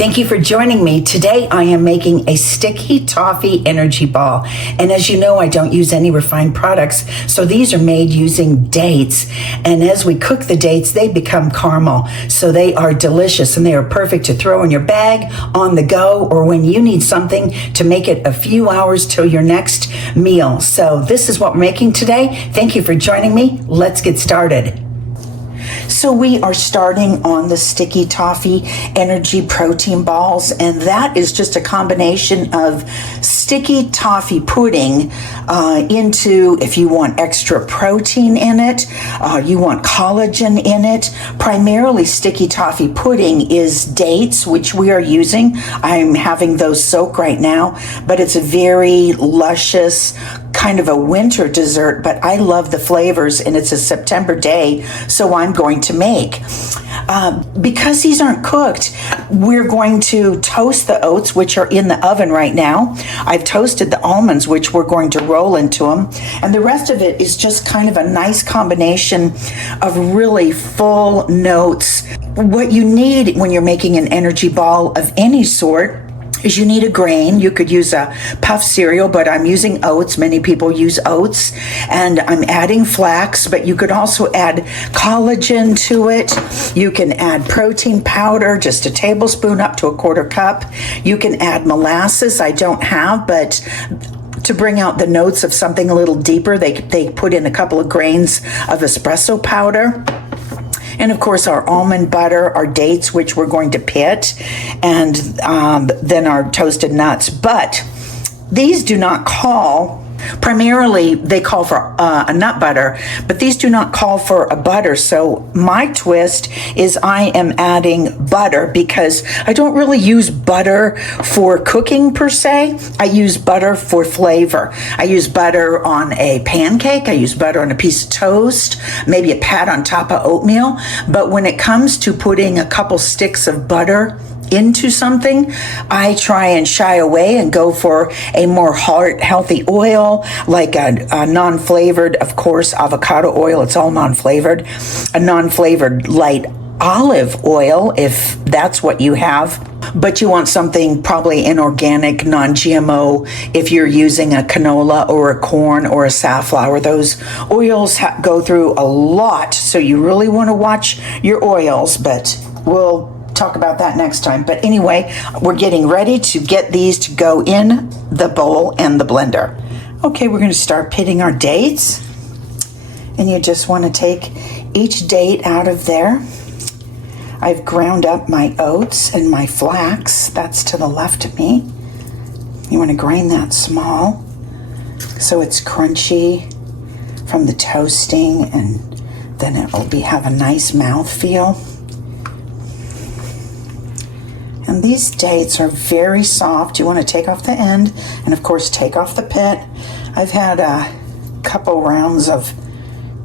Thank you for joining me. Today I am making a Sticky Toffee Energy Ball. And as you know, I don't use any refined products, so these are made using dates. And as we cook the dates, they become caramel. So they are delicious and they are perfect to throw in your bag, on the go, or when you need something to make it a few hours till your next meal. So this is what we're making today. Thank you for joining me. Let's get started. So we are starting on the Sticky Toffee Energy Protein Balls, and that is just a combination of sticky toffee pudding into, if you want extra protein in it, you want collagen in it. Primarily sticky toffee pudding is dates, which we are using. I'm having those soak right now, but it's a very luscious, kind of a winter dessert, but I love the flavors, and it's a September day, so I'm going to make. Because these aren't cooked, we're going to toast the oats, which are in the oven right now. I've toasted the almonds, which we're going to roll into them, and the rest of it is just kind of a nice combination of really full notes. What you need when you're making an energy ball of any sort is you need a grain. You could use a puff cereal, but I'm using oats. Many people use oats, and I'm adding flax, but you could also add collagen to it. You can add protein powder, just a tablespoon up to a quarter cup. You can add molasses. I don't have, but to bring out the notes of something a little deeper, they put in a couple of grains of espresso powder. And of course, our almond butter, our dates, which we're going to pit, and then our toasted nuts. But these do not call, primarily they call for a nut butter, but these do not call for a butter. So my twist is I am adding butter because I don't really use butter for cooking per se. I use butter for flavor. I use butter on a pancake. I use butter on a piece of toast, maybe a pat on top of oatmeal. But when it comes to putting a couple sticks of butter into something, I try and shy away and go for a more healthy oil, like a non-flavored, of course, avocado oil. It's all non-flavored. A non-flavored light olive oil, if that's what you have. But you want something probably inorganic, non-GMO, if you're using a canola or a corn or a safflower. Those oils go through a lot, so you really want to watch your oils, but we'll talk about that next time. But anyway, we're getting ready to get these to go in the bowl and the blender. Okay, we're going to start pitting our dates, and you just want to take each date out of there. I've ground up my oats and my flax. That's to the left of me. You want to grind that small so it's crunchy from the toasting, and then it will have a nice mouthfeel. And these dates are very soft. You want to take off the end and, of course, take off the pit. I've had a couple rounds of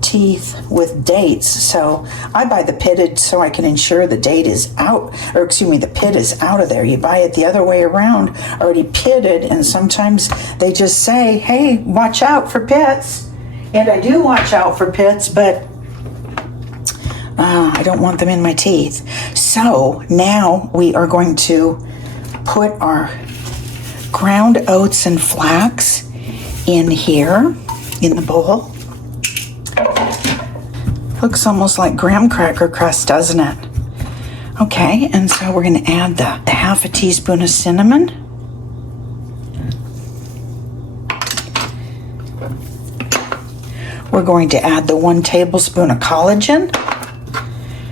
teeth with dates, so I buy the pitted so I can ensure the date is out, or excuse me, the pit is out of there. You buy it the other way around, already pitted, and sometimes they just say, hey, watch out for pits. And I do watch out for pits, but I don't want them in my teeth. So now we are going to put our ground oats and flax in here in the bowl. Looks almost like graham cracker crust, doesn't it? Okay, and so we're going to add the half a teaspoon of cinnamon. We're going to add the 1 tablespoon of collagen.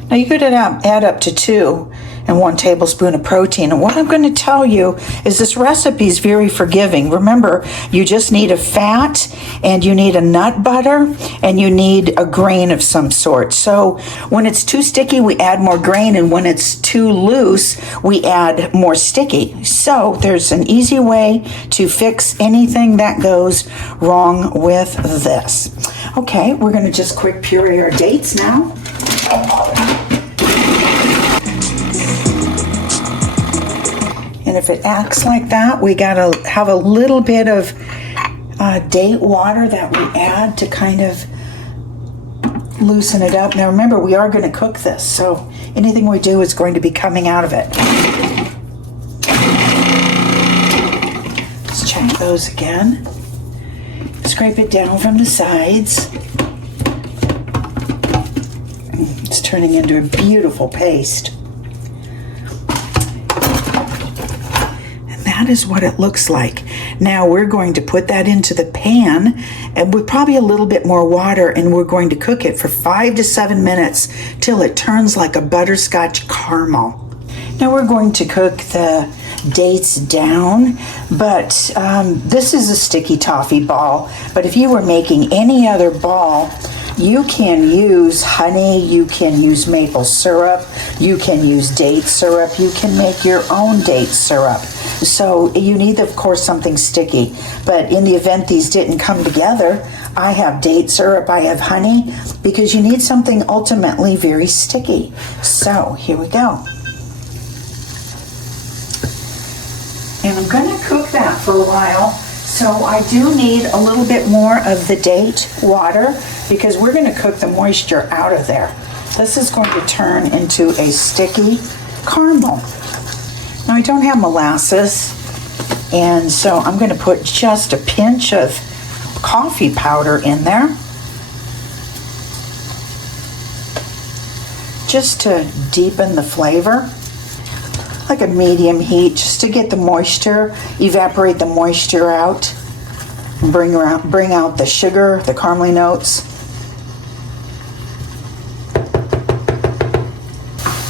Now you could add up to 2 and 1 tablespoon of protein. And what I'm going to tell you is this recipe is very forgiving. Remember, you just need a fat, and you need a nut butter, and you need a grain of some sort. So when it's too sticky, we add more grain, and when it's too loose, we add more sticky. So there's an easy way to fix anything that goes wrong with this. Okay, we're going to just quick puree our dates now. And if it acts like that, we gotta have a little bit of date water that we add to kind of loosen it up. Now remember, we are going to cook this, so anything we do is going to be coming out of it. those again. Scrape it down from the sides. It's turning into a beautiful paste. And that is what it looks like. Now we're going to put that into the pan and with probably a little bit more water, and we're going to cook it for 5 to 7 minutes till it turns like a butterscotch caramel. Now we're going to cook the dates down, but this is a sticky toffee ball. But if you were making any other ball, you can use honey, you can use maple syrup, you can use date syrup, you can make your own date syrup. So you need, of course, something sticky. But in the event these didn't come together, I have date syrup, I have honey, because you need something ultimately very sticky. So here we go. And I'm going to cook that for a while. So I do need a little bit more of the date water because we're going to cook the moisture out of there. This is going to turn into a sticky caramel. Now I don't have molasses, and so I'm going to put just a pinch of coffee powder in there, just to deepen the flavor. Like a medium heat, just to get the moisture, evaporate the moisture out, and bring out the sugar, the caramely notes.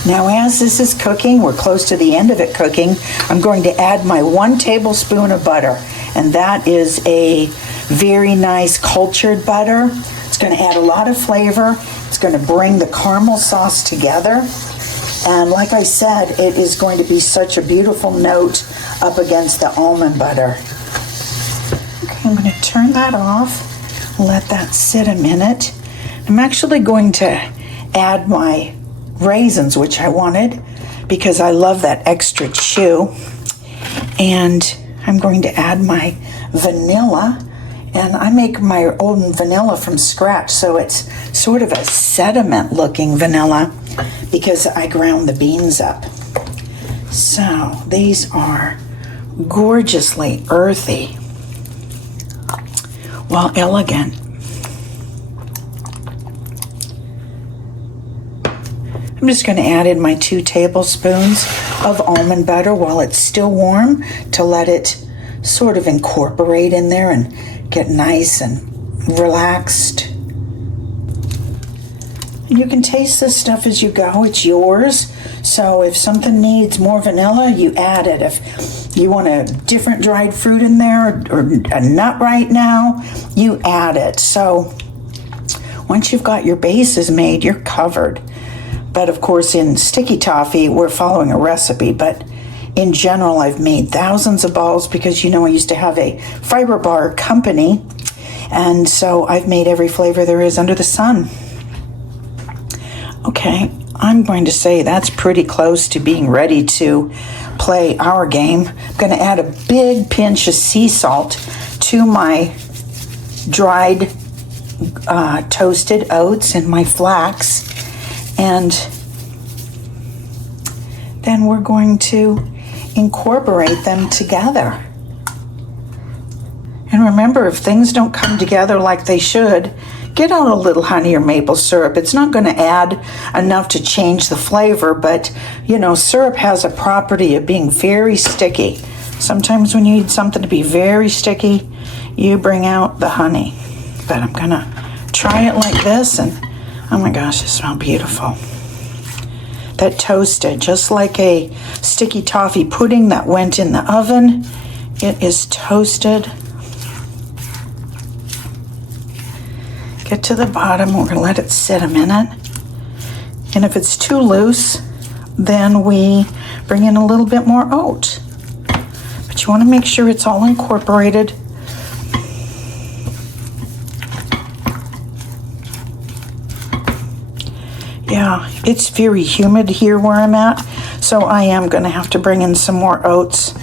Now as this is cooking, we're close to the end of it cooking, I'm going to add my 1 tablespoon of butter, and that is a very nice cultured butter. It's going to add a lot of flavor. It's going to bring the caramel sauce together. And like I said, it is going to be such a beautiful note up against the almond butter. Okay, I'm going to turn that off, let that sit a minute. I'm actually going to add my raisins, which I wanted, because I love that extra chew. And I'm going to add my vanilla. And I make my own vanilla from scratch, so it's sort of a sediment-looking vanilla because I ground the beans up. So these are gorgeously earthy, well, elegant. I'm just going to add in my 2 tablespoons of almond butter while it's still warm to let it sort of incorporate in there and get nice and relaxed. You can taste this stuff as you go. It's yours. So if something needs more vanilla, you add it. If you want a different dried fruit in there or a nut right now, you add it. So once you've got your bases made, you're covered. But of course in Sticky Toffee, we're following a recipe. But in general, I've made thousands of balls because, you know, I used to have a fiber bar company. And so I've made every flavor there is under the sun. Okay, I'm going to say that's pretty close to being ready to play our game. I'm going to add a big pinch of sea salt to my dried toasted oats and my flax. And then we're going to incorporate them together. And remember, if things don't come together like they should, get out a little honey or maple syrup. It's not going to add enough to change the flavor, but you know, syrup has a property of being very sticky. Sometimes when you need something to be very sticky, you bring out the honey. But I'm going to try it like this, and oh my gosh, it smells beautiful. That toasted, just like a sticky toffee pudding that went in the oven. It is toasted. Get to the bottom, we're going to let it sit a minute. And if it's too loose, then we bring in a little bit more oat. But you want to make sure it's all incorporated. Yeah, it's very humid here where I'm at, so I am going to have to bring in some more oats.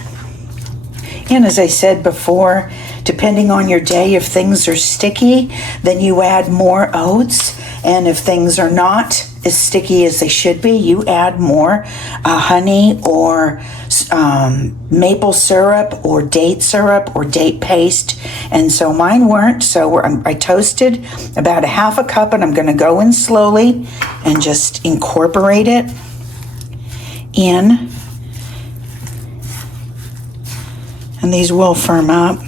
And as I said before, depending on your day, if things are sticky, then you add more oats. And if things are not as sticky as they should be, you add more honey or maple syrup or date paste. And so mine weren't. So I toasted about a half a cup, and I'm going to go in slowly and just incorporate it in. And these will firm up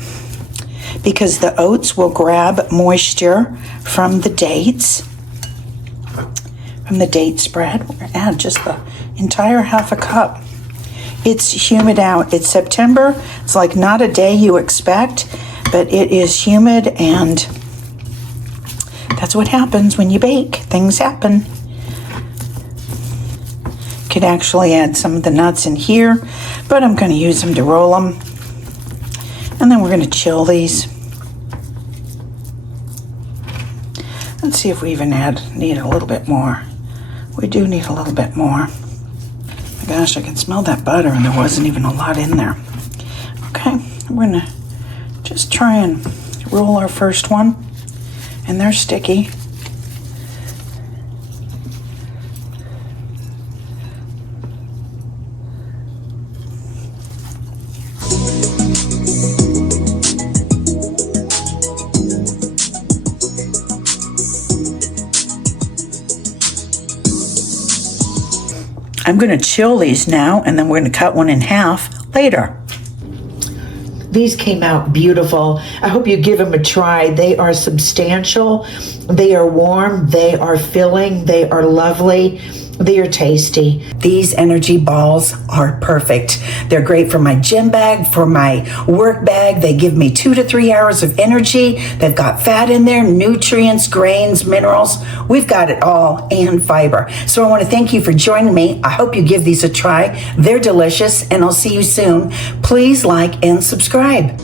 because the oats will grab moisture from the dates, from the date spread. We're going to add just the entire half a cup. It's humid out. It's September. It's like not a day you expect, but it is humid, and that's what happens when you bake. Things happen. Could actually add some of the nuts in here, but I'm going to use them to roll them. And then we're going to chill these. Let's see if we even need a little bit more. We do need a little bit more. My gosh, I can smell that butter, and there wasn't even a lot in there. Okay, we're going to just try and roll our first one. And they're sticky. I'm going to chill these now, and then we're going to cut one in half later. These came out beautiful. I hope you give them a try. They are substantial. They are warm. They are filling. They are lovely. They are tasty. These energy balls are perfect. They're great for my gym bag, for my work bag. They give me 2 to 3 hours of energy. They've got fat in there, nutrients, grains, minerals. We've got it all, and fiber. So I want to thank you for joining me. I hope you give these a try. They're delicious, and I'll see you soon. Please like and subscribe.